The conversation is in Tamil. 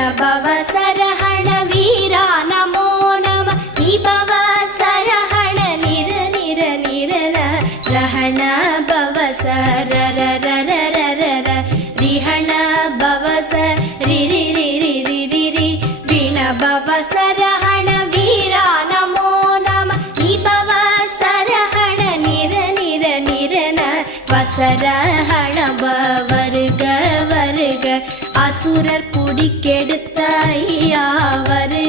விணபவ சரஹண வீரா நமோ நம நிபவ சரஹண நிர நிர நிரன ரஹண பவ சரர ரர ரிஹண பவ சரி ரி ரி ரி ரி ரி ரி விணபவ சரஹண வீரா நமோ நம நிபவ சரஹண நிர நிர நிரன வசரஹண வருக வருக அசுரர் குடிக்கெடுத்த ஐயா வருக